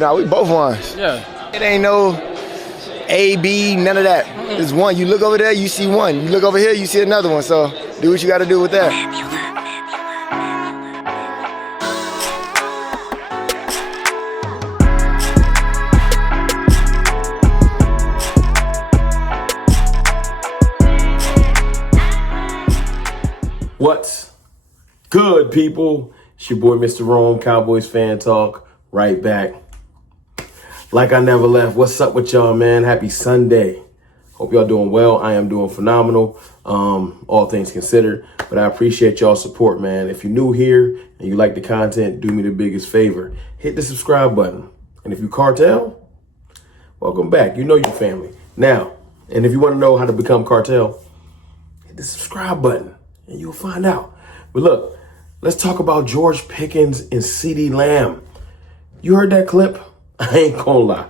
Now we both ones. Yeah. It ain't no A, B, none of that. It's one. You look over there, you see one. You look over here, you see another one. So do what you got to do with that. What's good, people? It's your boy, Mr. Rome, Cowboys Fan Talk, right back. Like I never left. What's up with y'all, man? Happy Sunday. Hope y'all doing well. I am doing phenomenal, all things considered. But I appreciate y'all's support, man. If you're new here and you like the content, do me the biggest favor. Hit the subscribe button. And if you cartel, welcome back. You know your family. Now, and if you want to know how to become cartel, hit the subscribe button. And you'll find out. But look, let's talk about George Pickens and CeeDee Lamb. You heard that clip? I ain't gonna lie.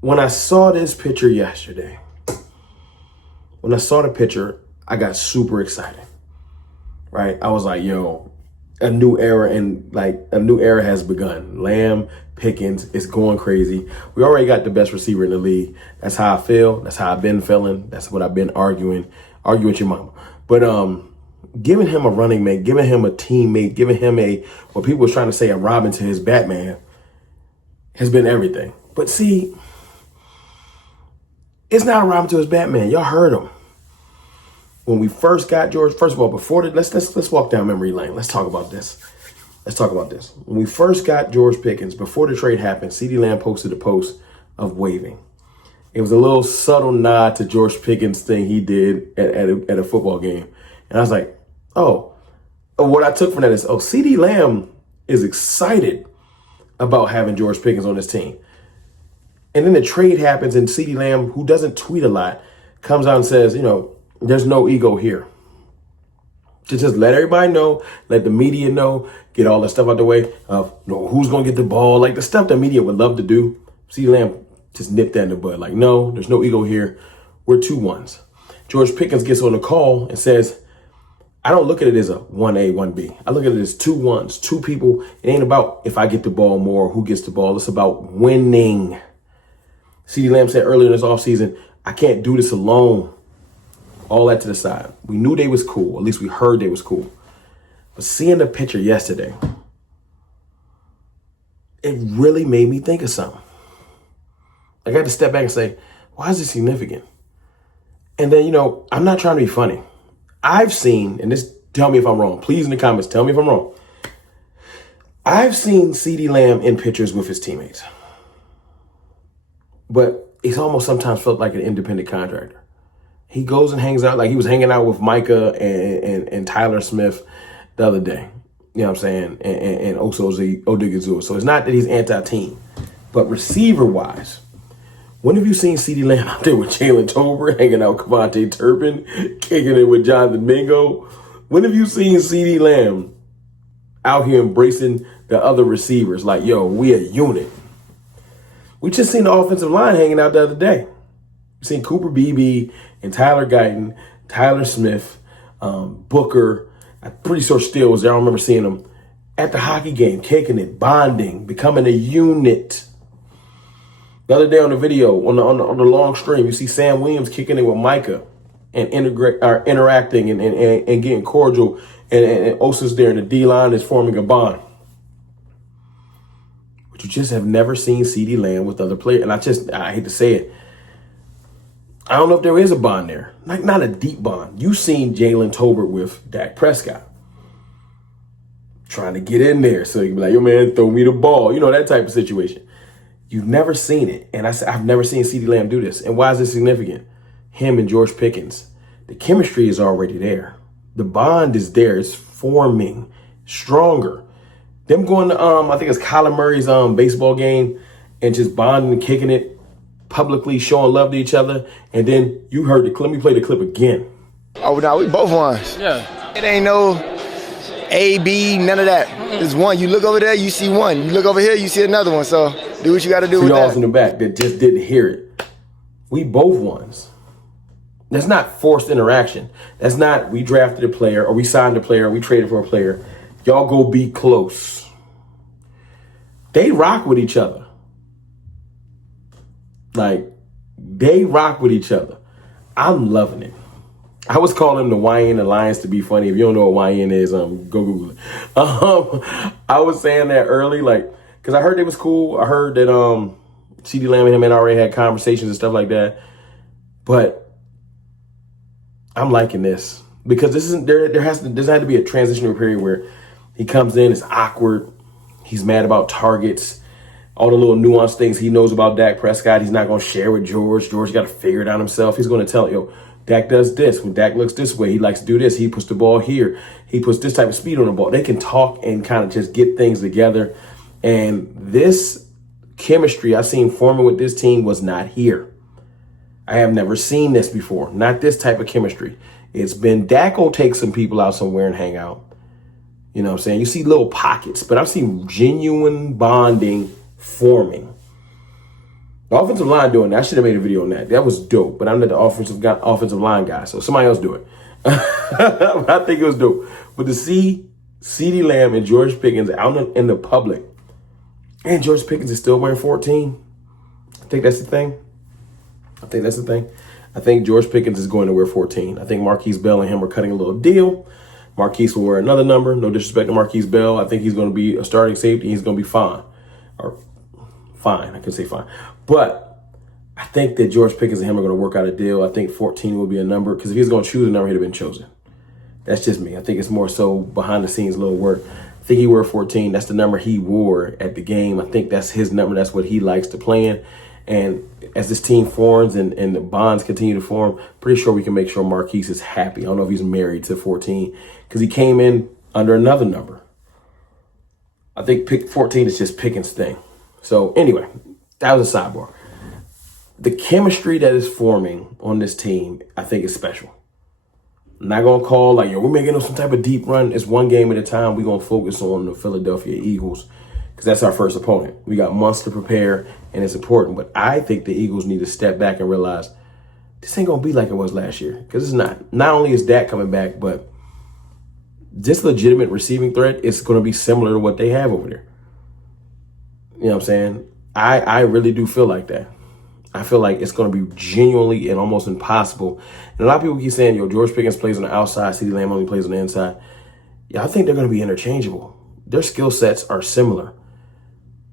When I saw this picture yesterday, I got super excited. Right? I was like, yo, a new era has begun. Lamb, Pickens is going crazy. We already got the best receiver in the league. That's how I feel. That's how I've been feeling. That's what I've been arguing with your mama. But giving him a running mate, giving him a teammate, giving him what people was trying to say, a Robin to his Batman, has been everything. But see, it's not a Robin to his Batman. Y'all heard him. When we first got George, first of all, let's walk down memory lane. Let's talk about this. When we first got George Pickens, before the trade happened, CeeDee Lamb posted a post of waving. It was a little subtle nod to George Pickens thing he did at a football game. And I was like, what I took from that is, CeeDee Lamb is excited about having George Pickens on his team. And then the trade happens and CeeDee Lamb, who doesn't tweet a lot, comes out and says, there's no ego here. To just let everybody know, let the media know, get all that stuff out the way of who's going to get the ball, like the stuff the media would love to do. CeeDee Lamb just nipped that in the bud. Like, no, there's no ego here. We're 2-1s. George Pickens gets on the call and says, I don't look at it as a 1A, 1B. I look at it as 2-1s, two people. It ain't about if I get the ball more or who gets the ball. It's about winning. CeeDee Lamb said earlier in this offseason, I can't do this alone. All that to the side. We knew they was cool. At least we heard they was cool. But seeing the picture yesterday, it really made me think of something. I got to step back and say, why is this significant? And then, I'm not trying to be funny. I've seen, and this, tell me if I'm wrong. Please in the comments, tell me if I'm wrong. I've seen CeeDee Lamb in pictures with his teammates. But he's almost sometimes felt like an independent contractor. He goes and hangs out, like he was hanging out with Micah and Tyler Smith the other day. You know what I'm saying? And Odigizua. So it's not that he's anti-team. But receiver-wise, when have you seen CeeDee Lamb out there with Jalen Tolbert, hanging out with Kevontae Turpin, kicking it with Jonathan Mingo? When have you seen CeeDee Lamb out here embracing the other receivers? Like, yo, we a unit. We just seen the offensive line hanging out the other day. We seen Cooper Beebe and Tyler Guyton, Tyler Smith, Booker. I'm pretty sure Steele was there. I don't remember seeing them at the hockey game, kicking it, bonding, becoming a unit. The other day on the video, on the long stream, you see Sam Williams kicking it with Micah and interacting and getting cordial. And Osa's there, and the D-line is forming a bond. But you just have never seen CeeDee Lamb with other players. And I hate to say it, I don't know if there is a bond there. Not a deep bond. You've seen Jalen Tolbert with Dak Prescott trying to get in there. So you can be like, yo, man, throw me the ball. That type of situation. You've never seen it. And I've never seen CeeDee Lamb do this. And why is this significant? Him and George Pickens. The chemistry is already there. The bond is there. It's forming stronger. Them going to, I think it's Kyler Murray's baseball game and just bonding and kicking it publicly, showing love to each other. And then you heard the clip. Let me play the clip again. Now we both ones. Yeah. It ain't no A, B, none of that. It's one. You look over there, you see one. You look over here, you see another one. So do what you got to do with that. For y'all in the back that just didn't hear it, we both ones. That's not forced interaction. That's not we drafted a player or we signed a player or we traded for a player. Y'all go be close. they rock with each other. Like, they rock with each other. I'm loving it. I was calling the YN Alliance to be funny. If you don't know what YN is, go Google it. I was saying that early, like, because I heard it was cool. I heard that CeeDee Lamb and him had already had conversations and stuff like that. But I'm liking this because this isn't there doesn't have to be a transitional period where he comes in, it's awkward, he's mad about targets, all the little nuanced things he knows about Dak Prescott, he's not going to share with George. George got to figure it out himself. He's going to tell, yo, Dak does this. When Dak looks this way, he likes to do this. He puts the ball here. He puts this type of speed on the ball. They can talk and kind of just get things together. And this chemistry I seen forming with this team was not here. I have never seen this before. Not this type of chemistry. It's been Dak will take some people out somewhere and hang out. You know what I'm saying? You see little pockets, but I've seen genuine bonding forming. The offensive line doing that. I should have made a video on that. That was dope, but I'm not the offensive line guy, so somebody else do it. But I think it was dope. But to see CeeDee Lamb and George Pickens out in the public, and George Pickens is still wearing 14. I think that's the thing. I think George Pickens is going to wear 14. I think Marquise Bell and him are cutting a little deal. Marquise will wear another number. No disrespect to Marquise Bell. I think he's going to be a starting safety. He's going to be fine. Or fine. I could say fine. But I think that George Pickens and him are going to work out a deal. I think 14 will be a number. Because if he's going to choose a number, he'd have been chosen. That's just me. I think it's more so behind the scenes little work. I think he wore 14. That's the number he wore at the game. I think that's his number. That's what he likes to play in. And as this team forms and the bonds continue to form, pretty sure we can make sure Marquise is happy. I don't know if he's married to 14 because he came in under another number. I think pick 14 is just Pickens' thing. So anyway, that was a sidebar. The chemistry that is forming on this team, I think is special. I'm not going to call like, yo, we're making some type of deep run. It's one game at a time. We're going to focus on the Philadelphia Eagles because that's our first opponent. We got months to prepare, and it's important. But I think the Eagles need to step back and realize this ain't going to be like it was last year because it's not. Not only is Dak coming back, but this legitimate receiving threat is going to be similar to what they have over there. You know what I'm saying? I really do feel like that. I feel like it's going to be genuinely and almost impossible. And a lot of people keep saying, yo, George Pickens plays on the outside, CeeDee Lamb only plays on the inside. Yeah, I think they're going to be interchangeable. Their skill sets are similar.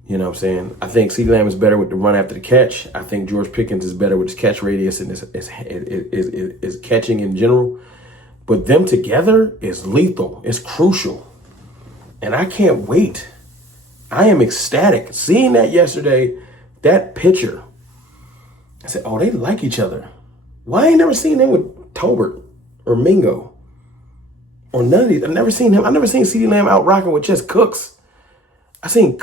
You know what I'm saying? I think CeeDee Lamb is better with the run after the catch. I think George Pickens is better with his catch radius and his catching in general. But them together is lethal. It's crucial. And I can't wait. I am ecstatic. Seeing that yesterday, that picture, I said, oh, they like each other. Why I ain't never seen them with Tolbert or Mingo or none of these? I've never seen him. I've never seen CeeDee Lamb out rocking with just Cooks. I seen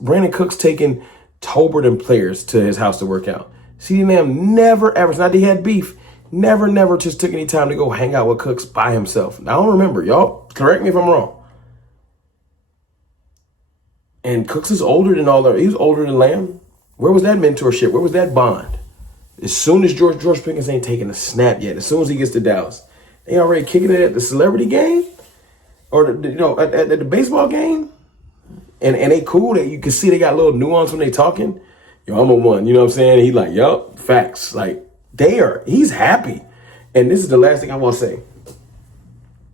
Brandon Cooks taking Tolbert and players to his house to work out. CeeDee Lamb never, ever, it's not that he had beef, never just took any time to go hang out with Cooks by himself. Now, I don't remember. Y'all correct me if I'm wrong. And Cooks is older than all that. He was older than Lamb. Where was that mentorship? Where was that bond? As soon as George Pickens ain't taking a snap yet, as soon as he gets to Dallas, they already kicking it at the celebrity game or at the baseball game. And they cool. That you can see they got a little nuance when they talking. Yo, I'm a one. You know what I'm saying? He like, yup, facts. Like he's happy. And this is the last thing I want to say.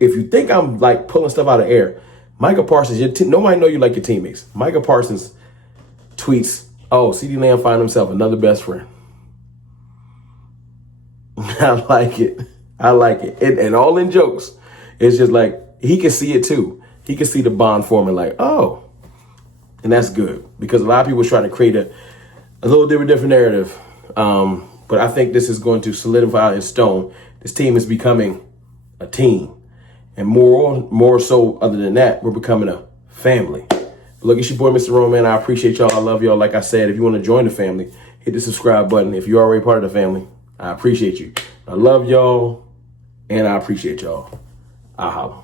If you think I'm like pulling stuff out of air, Micah Parsons, nobody know you like your teammates. Micah Parsons tweets, oh, CeeDee Lamb find himself another best friend. I like it. And all in jokes. It's just like, he can see it too. He can see the bond forming like, oh. And that's good. Because a lot of people are trying to create a little different narrative. But I think this is going to solidify in stone. This team is becoming a team. And more so, other than that, we're becoming a family. Look, it's your boy, Mr. Roman. I appreciate y'all. I love y'all. Like I said, if you want to join the family, hit the subscribe button. If you're already part of the family, I appreciate you. I love y'all, and I appreciate y'all. I'll holla.